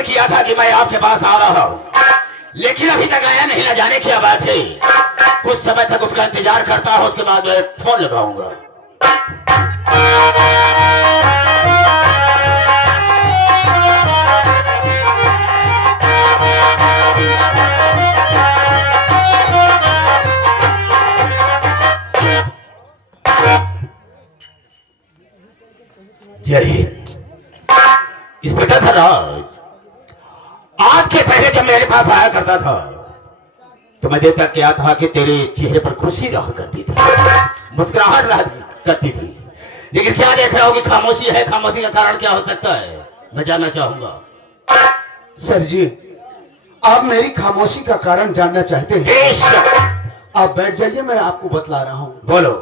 निवेदन किया था कि मैं आपके पास आ रहा हूँ, लेकिन अभी तक आया नहीं। न जाने क्या बात है। कुछ समय तक उसका इंतजार करता हूँ, उसके बाद मैं फोन लगाऊंगा। जय हिंद। इंस्पेक्टर था राज। आज के पहले जब मेरे पास आया करता था तो मैं देखता क्या था कि तेरे चेहरे पर खुशी रहा करती थी, मुस्कुराहट रहा करती थी। लेकिन क्या देख रहा हो कि खामोशी है। खामोशी का कारण क्या हो सकता है, मैं जानना चाहूंगा। सर जी, आप मेरी खामोशी का कारण जानना चाहते हैं? आप बैठ जाइए, मैं आपको बतला रहा हूँ। बोलो।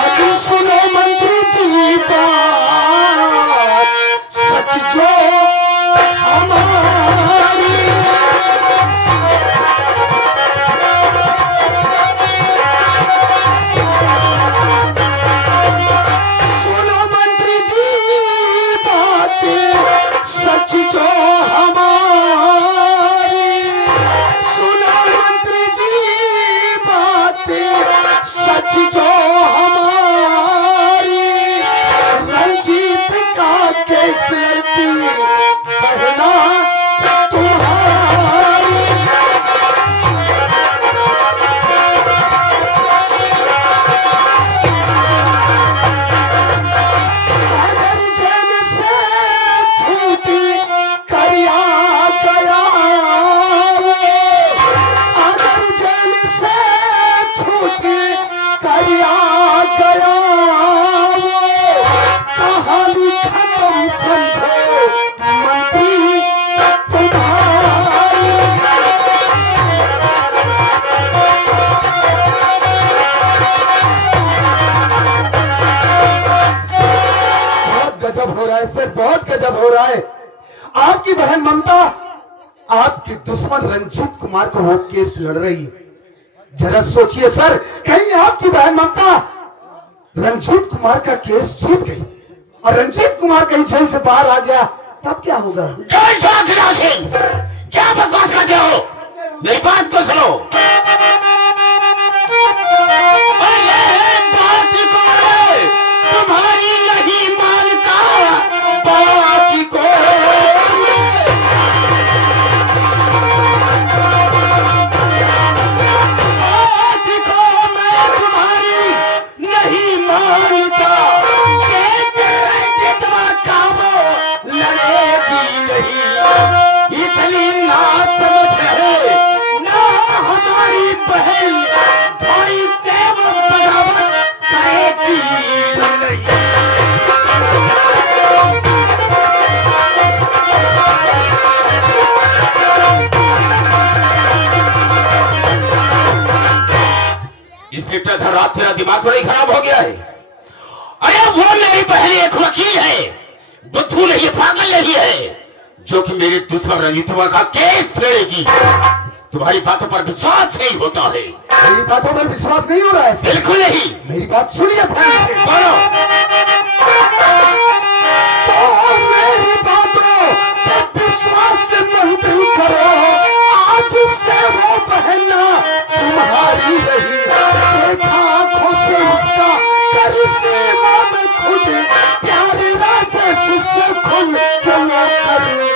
अजी सुनो मंत्री जी बात, सच जो हमारी, सुनो मंत्री जी बात, सच जो हमारी, सुनो मंत्री जी बात, सच जो हमारी, रंजीत का केसरी बहना तुम्हारी। अगर जेल से छूटी करिया गया वो, अगर जेल से छूटी करिया गया वो, कहानी खत्म समझो मंत्री तुम्हारी। बहुत गजब हो रहा है सर, बहुत गजब हो रहा है। आपकी बहन ममता आपके दुश्मन रंजीत कुमार को वो केस लड़ रही है। जरा सोचिए सर, कहीं आपकी बहन ममता रंजीत कुमार का केस जीत गई और रंजीत कुमार कहीं जेल से बाहर आ गया, तब क्या होगा? क्या बकवास करते हो? मेरी बात को सुनो। बात को तुम्हारी नहीं मानता, बात को मैं तुम्हारी नहीं मानता। लड़ेगी नहीं, इतनी ना समझ है ना हमारी बहन, भाई से वो बगावत करेगी नहीं। इंस्पेक्टर धनराज, तेरा दिमाग थोड़ा ही खराब हो गया है। अरे वो मेरी बहन एक वकील है, बुद्धू नहीं, पागल नहीं है, जो कि मेरे दुश्मन रंजीत कुमार का केस लड़ेगी। तुम्हारी बातों पर विश्वास नहीं होता है। मेरी बातों पर विश्वास नहीं हो रहा है सर? बिल्कुल नहीं। मेरी बात सुनिए ध्यान से। बोलो। तो मेरी बातों पर विश्वास नहीं करो, आज से वो बहना तुम्हारी रही, देखा आंखों से उसका करिश्मा में खुद, प्यारे राजेश से खुद गले कर रही।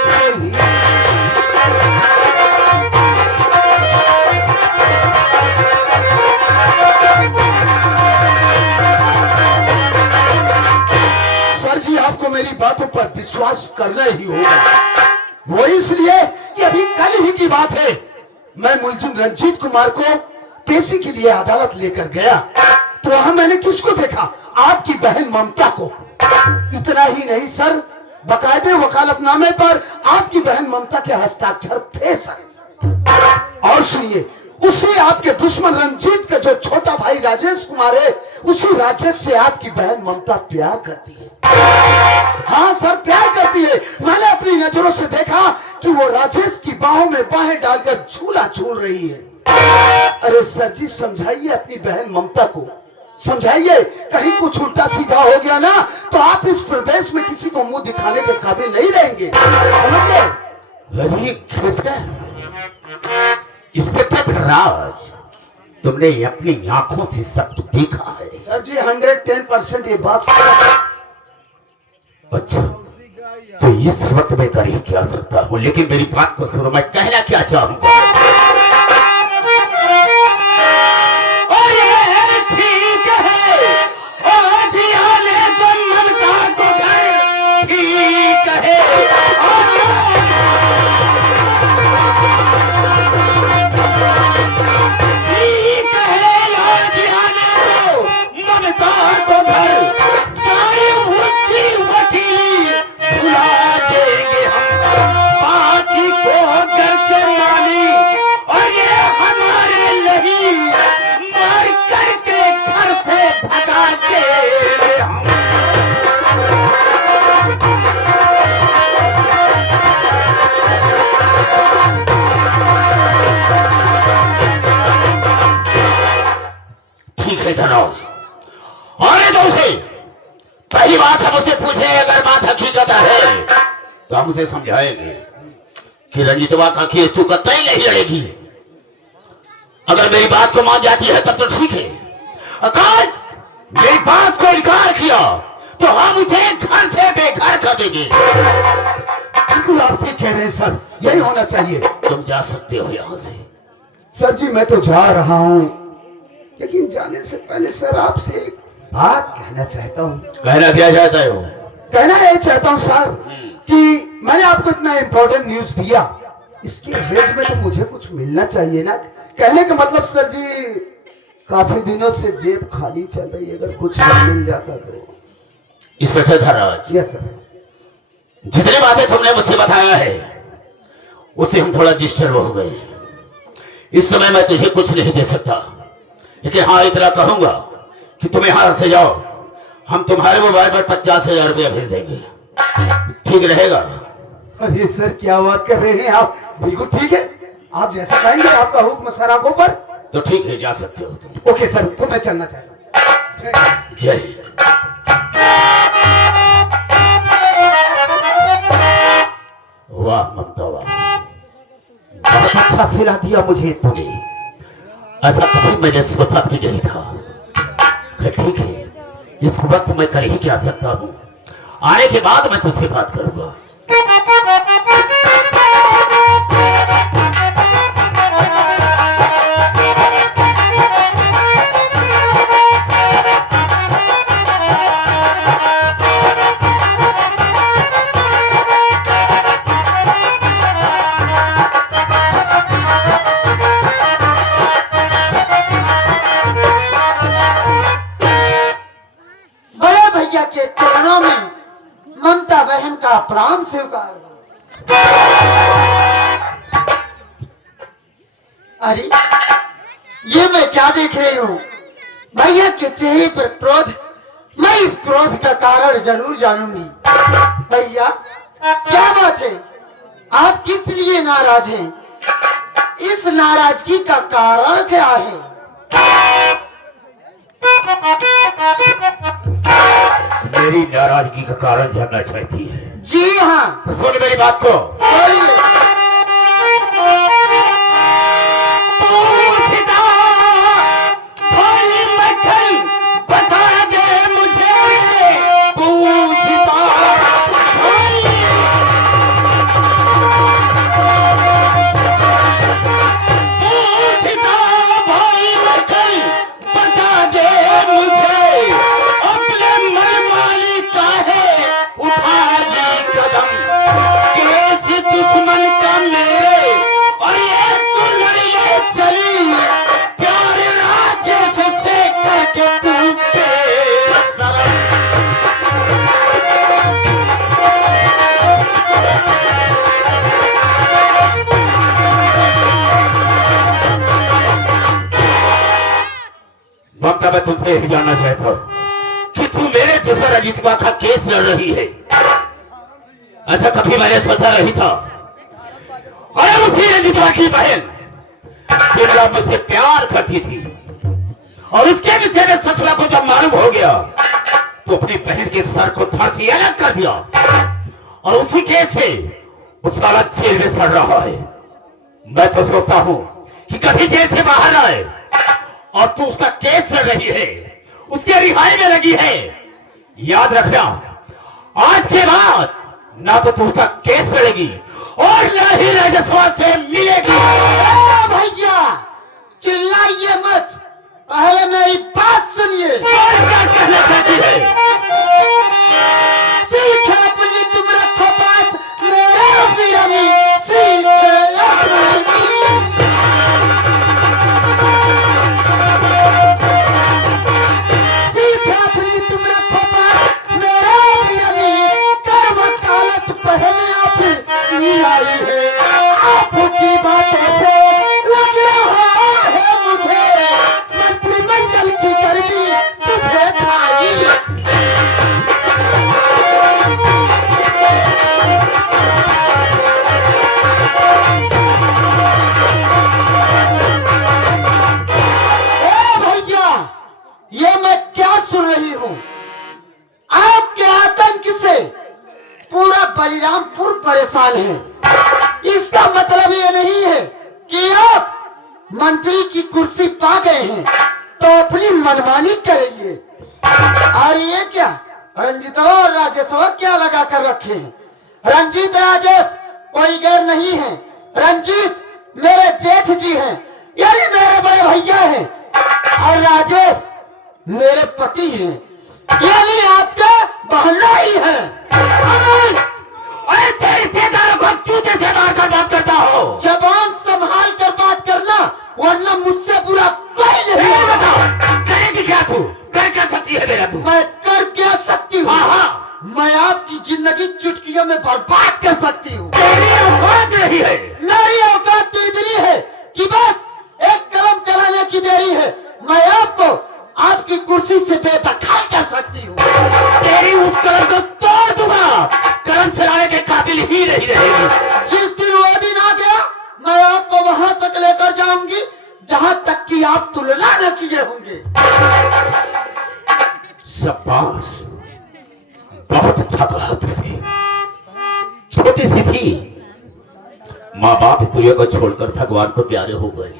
सर जी, आपको मेरी बातों पर विश्वास करना ही होगा। वो इसलिए कि अभी कल ही की बात है, मैं मुलजिम रंजीत कुमार को पेशी के लिए अदालत लेकर गया, तो वहां मैंने किसको देखा? आपकी बहन ममता को। इतना ही नहीं सर, बकायदे वकालतनामे पर आपकी बहन ममता के हस्ताक्षर थे सर। और सुनिए, उसी आपके दुश्मन रंजीत का जो छोटा भाई राजेश कुमार है, उसी राजेश से आपकी बहन ममता प्यार करती है। हाँ सर, प्यार करती है। मैंने अपनी नजरों से देखा कि वो राजेश की बाहों में बाहें डालकर झूला झूल रही है। अरे सर जी, समझाइए अपनी बहन ममता को समझाइए, कहीं कुछ उल्टा सीधा हो गया ना तो आप इस प्रदेश में किसी को मुंह दिखाने के काबिल नहीं रहेंगे, समझ गए? अरे इंस्पेक्टर राज, तुमने अपनी आंखों से सब देखा है। सर जी 110% ये बात सच है। अच्छा, तो इस वक्त मैं कर ही क्या सकता हूँ, लेकिन मेरी बात को सुनो, मैं कहना क्या चाहूंगा। और ये ठीक है, ओ जिया ने तो ममता को घर ठीक है। ठीक है, ओ जिया ने तो ममता को घर सारी उसकी वकीली भुला देंगे हम, बाकी को घर से मानी और ये हमारे नहीं, मार करके घर से भगा देंगे हम। ठीक है धनौज, और तो उसे पहली बात हम उसे पूछे, अगर बात हकीकत है तो हम उसे समझाएंगे कि रंजितवा का केस तू कतई नहीं लड़ेगी। अगर मेरी बात को मान जाती है तब तो ठीक है, आकाश मेरी बात को इनकार किया तो हम उसे घर से बेघर कर देंगे। बिल्कुल आप ठीक कह रहे हैं सर, यही होना चाहिए। तुम जा सकते हो यहाँ से। सर जी मैं तो जा रहा हूँ, लेकिन जाने से पहले सर आपसे एक बात कहना चाहता हूँ। कहना क्या चाहता हो? कहना ये चाहता हूँ सर कि मैंने आपको इतना इम्पोर्टेंट न्यूज दिया, इसके एवज में तो मुझे कुछ मिलना चाहिए ना। कहने का मतलब सर जी काफी दिनों से जेब खाली चल रही है, अगर कुछ मिल जाता तो। Inspector Dhanraj, yes sir. जितनी बातें तुमने मुझसे बताया है उससे हम थोड़ा डिस्टर्ब हो गए। इस समय मैं तुझे कुछ नहीं दे सकता, लेकिन हाँ इतना कहूंगा कि तुम यहां से जाओ, हम तुम्हारे मोबाइल पर 50,000 रुपया भेज देंगे, ठीक रहेगा? अरे सर क्या बात कर रहे हैं आप, बिल्कुल ठीक है, आप जैसा कहेंगे, आपका हुक्म सर आंखों पर। तो ठीक है, जा सकते हो तुम। ओके सर, तो मैं चलना चाहता हूँ। जय हिंद। वाह ममता वाह, बहुत अच्छा सिला दिया मुझे तूने, ऐसा कभी मैंने सोचा भी नहीं था। ठीक है, इस वक्त मैं कर ही क्या सकता हूँ, आने के बाद मैं तुझसे बात करूंगा। बड़े भैया के चरणों में ममता बहन का प्रणाम स्वीकार। अरे ये मैं क्या देख रही हूँ, भैया के चेहरे पर क्रोध। मैं इस क्रोध का कारण जरूर जानूंगी। भैया क्या बात है, आप किस लिए नाराज हैं? इस नाराजगी का कारण क्या है? मेरी नाराजगी का कारण जानना चाहती है? जी हाँ, तो सुन मेरी बात को। बोलिए। पूछता भोली मक्खन बता दे मुझे, पूछता भोली। पूछता भोली मक्खन बता दे मुझे, अपने मन माली का है उठा दे कदम, कैसे दुश्मन का मेरे और ये तू लड़िए चली, प्यार राजेश से करके तू बेशरम। वक्त मैं तुमसे यही जानना चाहता हूँ कि तू मेरे दुश्मन अजीतवा का केस लड़ रही है, ऐसा कभी मैंने सोचा नहीं था। और उसी रंजितवा की बहन बिमला मुझसे प्यार करती थी और इसके विषय में ससुरा को जब मालूम हो गया तो अपनी बहन के सर को धड़ से अलग कर दिया और उसी केस में उस वाला जेल में सड़ रहा है। मैं तो सोचता हूं कि कभी जेल से बाहर आए और तू उसका केस लड़ रही है, उसके रिहाई में लगी है। याद रखना, आज के बाद ना तो तू उसका केस लड़ेगी और ना ही राजस्व से मिलेगी। भैया चिल्लाइए मत, पहले मेरी बात सुनिए। और क्या कहना चाहती है? सीख अपनी तुम रखो पास मेरे प्रियमी, सीख अपनी। सीख अपनी तुम रखो पास मेरे प्रियमी, कर वकालत पहले आप की आई है। आपकी बातों से लग रहा है मुझे मंत्रिमंडल की गर्मी तुझे खाई। ये मैं क्या सुन रही हूँ? आपके आतंक से पूरा बलिरामपुर परेशान है। इसका मतलब ये नहीं है कि आप मंत्री की कुर्सी पा गए हैं तो अपनी मनमानी करेंगे। और ये क्या रंजीतवा और राजेशवा क्या लगा कर रखे हैं? रंजीत राजेश कोई गैर नहीं है। रंजीत मेरे जेठ जी हैं, यानी मेरे बड़े भैया हैं, और राजेश मेरे पति हैं, यानी आपका बहना ही है। ऐसे रिश्तेदारों को चूते से मारकर बात करता हो। जबान संभाल कर बात करना, वरना मुझसे बुरा कोई नहीं है। बताओ करेगी क्या तू? कर क्या सकती है मेरा तू? मैं कर क्या सकती हूँ? हाँ। मैं आपकी जिंदगी चुटकियों में बर्बाद कर सकती हूँ। तेरी औकात नहीं है। मेरी औकात तो इतनी है कि बस एक कलम चलाने की देरी है, मैं आपको आपकी कुर्सी से बेदखल कर सकती हूँ। तेरी उस कलम को तोड़ दूंगा, कलम चलाने के काबिल ही नहीं रहेगी। जिस दिन वो दिन आ गया, मैं आपको वहां तक लेकर जाऊंगी जहां तक कि आप तुलना न किए होंगे। शाबाश, बहुत अच्छा कहा तुमने। छोटी सी थी, माँ बाप स्त्रियों को छोड़कर भगवान को प्यारे हो गए।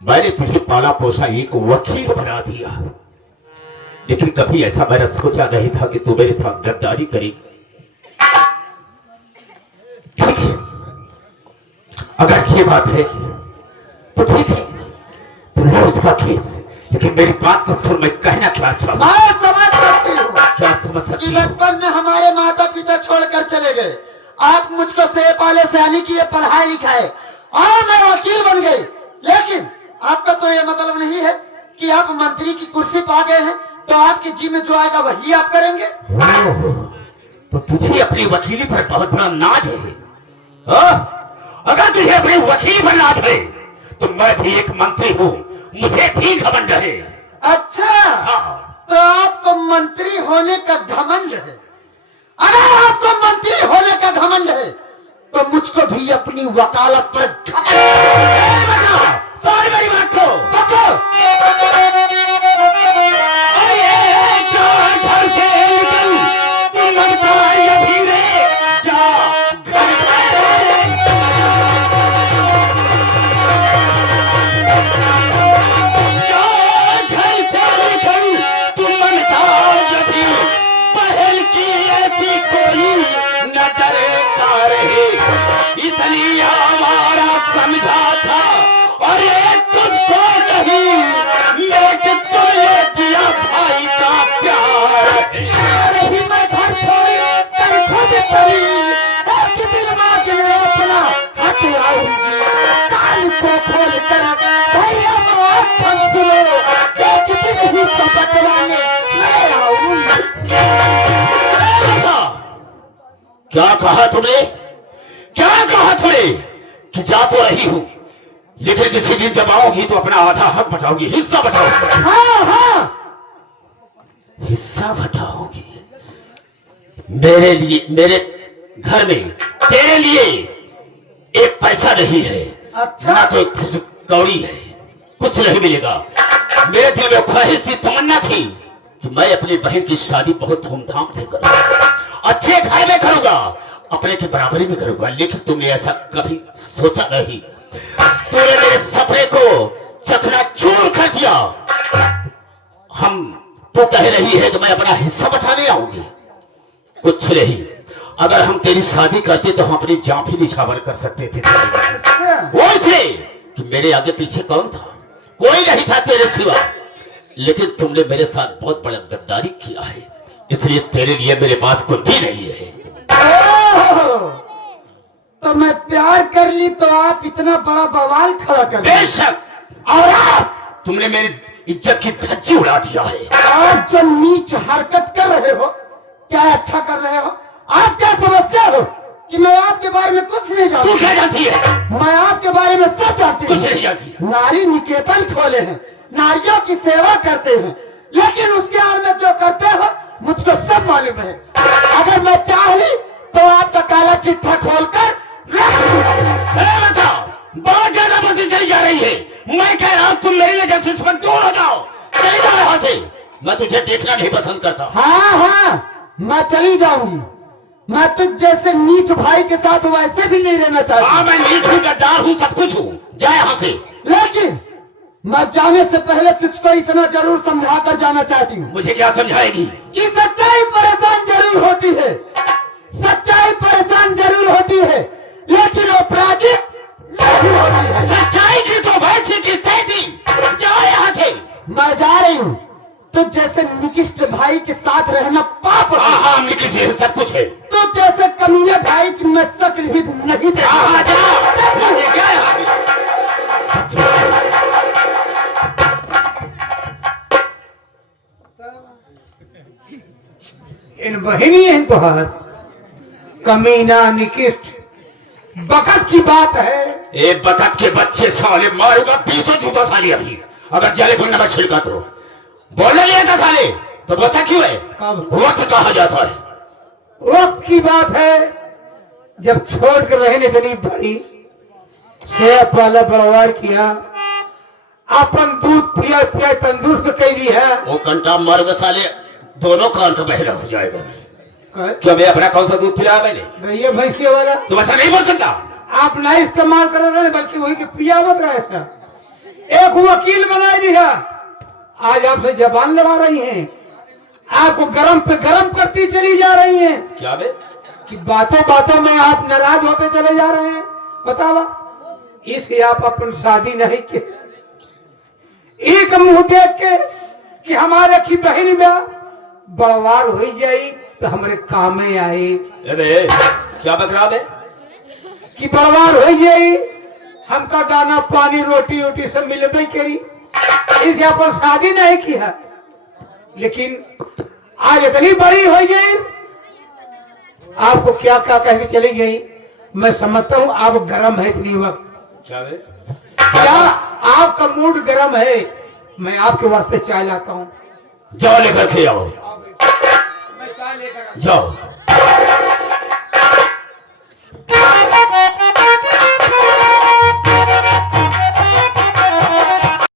मैंने तुझे पाला पोसा एक वकील बना दिया, लेकिन कभी ऐसा मैंने सोचा नहीं था कि तू मेरे साथ गद्दारी करेगी। ठीक है, अगर ये बात है तो ठीक है, तू लड़ उसका केस, लेकिन मेरी बात को सुन। मैं कहना क्या चाहता हूं? मैं समझ सकती हूँ क्या समझ कि सकती हूँ? बचपन में हमारे माता पिता छोड़कर चले गए, आप मुझको से पाले सयानी किए, पढ़ाई लिखाए और मैं वकील बन गई। लेकिन आपका तो ये मतलब नहीं है कि आप मंत्री की कुर्सी पा गए हैं तो आपके जी में जो आएगा वही आप करेंगे। तो तुझे अपनी वकीली पर बहुत बड़ा नाज है। अगर तुझे अपनी वकीली पर नाज है तो मैं भी एक मंत्री हूँ, मुझे भी घमंड है। अच्छा, हाँ। तो आपको मंत्री होने का घमंड है। अगर आपको मंत्री होने का घमंड है तो मुझको भी अपनी वकालत पर घमंड है। सॉरी मेरी बात को बको। घर से निकल, तू लगता है ये धीरे जा घर इतनी हमारा समझा था और ये तुझको नहीं, लेकिन तुमने दिया भाई का प्यार। ही मैं घर छोड़ी कर खुद चली, एक दिन बाद में अपना हाथ आऊंगी, काल को खोल कर भैया बात सुनो, एक दिन ही तो बतलाने मैं आऊंगी। क्या कहा तुमने? क्या कहा तुमने? कि जा तो रही हूं, लेकिन किसी दिन जब आओगी तो अपना आधा हक बटाओगी, हिस्सा बटाओगी। हाँ हाँ, हिस्सा बटाओगी मेरे लिए। मेरे घर में तेरे लिए एक पैसा नहीं है। अच्छा। ना तो एक कौड़ी है, कुछ नहीं मिलेगा। मेरे दिल में ख्वाहिश थी, तमन्ना थी कि मैं अपनी बहन की शादी बहुत धूमधाम से करूंगा, अच्छे घर में करूंगा, अपने की बराबरी में करूंगा। लेकिन तुमने ऐसा कभी सोचा नहीं। तूने मेरे सपने को चकनाचूर कर दिया। हम तो कह रही है कि मैं अपना हिस्सा बटाने आऊंगी, कुछ नहीं। अगर हम तेरी शादी करते तो हम अपनी जान भी निछावर कर सकते थे। वो इसलिए कि मेरे आगे पीछे कौन था, कोई नहीं था तेरे सिवा। लेकिन तुमने मेरे साथ बहुत बड़ा गद्दारी किया है, इसलिए तेरे लिए मेरे पास कुछ भी नहीं है। ओह, तो मैं प्यार कर ली तो आप इतना बड़ा बवाल खड़ा कर दिए। बेशक, और आप तुमने मेरी इज्जत की धज्जी उड़ा दिया है। आप जो नीच हरकत कर रहे हो, क्या अच्छा कर रहे हो? आप क्या समझते हो कि मैं आपके बारे में कुछ नहीं जानती? तू क्या जानती है? मैं आपके बारे में सब जानती कुछ नहीं जानती। हूँ। नारी निकेतन खोले हैं, नारियों की सेवा करते हैं, लेकिन उसके आड़ में जो करते हो मुझको सब मालूम है। अगर मैं चाही तो आपका काला चिट्ठा खोलकर रख दूंगा। बताओ, बहुत ज्यादा बोलती चली जा रही है। मैं कह रहा हूं तुम मेरी वजह से इस वक्त दूर हो जाओ, चले जाओ यहाँ से। मैं तुझे देखना नहीं पसंद करता। हाँ, मैं चली जाऊंगी। मैं तुझ जैसे नीच भाई के साथ वैसे भी नहीं रहना चाहती। हाँ, मैं नीच हूँ, गद्दार हूँ, सब कुछ हूँ। जा यहाँ से। लेकिन मैं जाने से पहले तुझको इतना जरूर समझा कर जाना चाहती हूँ मुझे क्या समझाएगी? कि सच्चाई परेशान जरूर होती है, सच्चाई परेशान जरूर होती है, लेकिन वो पराजित नहीं होती है। सच्चाई की तो वैसी की तैसी। जाओ यहाँ से। मैं जा रही हूँ। तुझ जैसे निकृष्ट भाई के साथ रहना पाप होता है। हाँ, निकृष्ट है, सब कुछ है। तुझ जैसे कमीने भाई की मैं शक्ल भी नहीं देखा। हाँ, जाओ। ये क्या है यहाँ पे? इन बहिनी है तुहार कमीना निकृष्ट बकत की बात है। एक बकत के बच्चे साले मारूंगा 20 जूता साली अभी, अगर जले को नमक छिड़का तो। बोलने नहीं आता साले तो बता क्यों है? वक्त कहा जाता है। वक्त की बात है, जब छोड़ कर रहने इतनी बड़ी सेहत वाला बड़वार किया, अपन दूध पिया पिया तंदुरुस्त कैली है। वो कंटा मारूंगा साले, दोनों कान का बहरा हो जाएगा। कर क्या मैं अपना कौन सा दूध पिलाया मैंने? गैया भैंसिया वाला तुम ऐसा नहीं बोल सकता। आप नहीं इस्तेमाल कर रहे हैं, बल्कि वही के पिया मत रहे सर। एक वकील बनाई दी है, आज आपसे जबान लड़ा रही हैं, आपको गरम पे गरम करती चली जा रही हैं। क्या बे? कि बातों बातों में आप नाराज होते चले जा रहे हैं। बतावा, इसलिए आप अपन शादी नहीं की। एक मुंह देख के कि हमारे की बहन में बड़वार हो जाई तो हमारे काम में आई। बे, क्या बकरा बे? कि बड़वार हो जाई, हमका दाना पानी रोटी रोटी सब मिलबे करी, इसलिए अपन शादी नहीं की है। लेकिन आज इतनी बड़ी हो गई, आपको क्या क्या कह के चली गई। मैं समझता हूँ आप गर्म है इतनी वक्त। क्या बे? क्या आपका मूड गर्म है? मैं आपके वास्ते चाय लाता हूँ। जाओ लेकर के आओ। मैं चाय लेकर जाओ।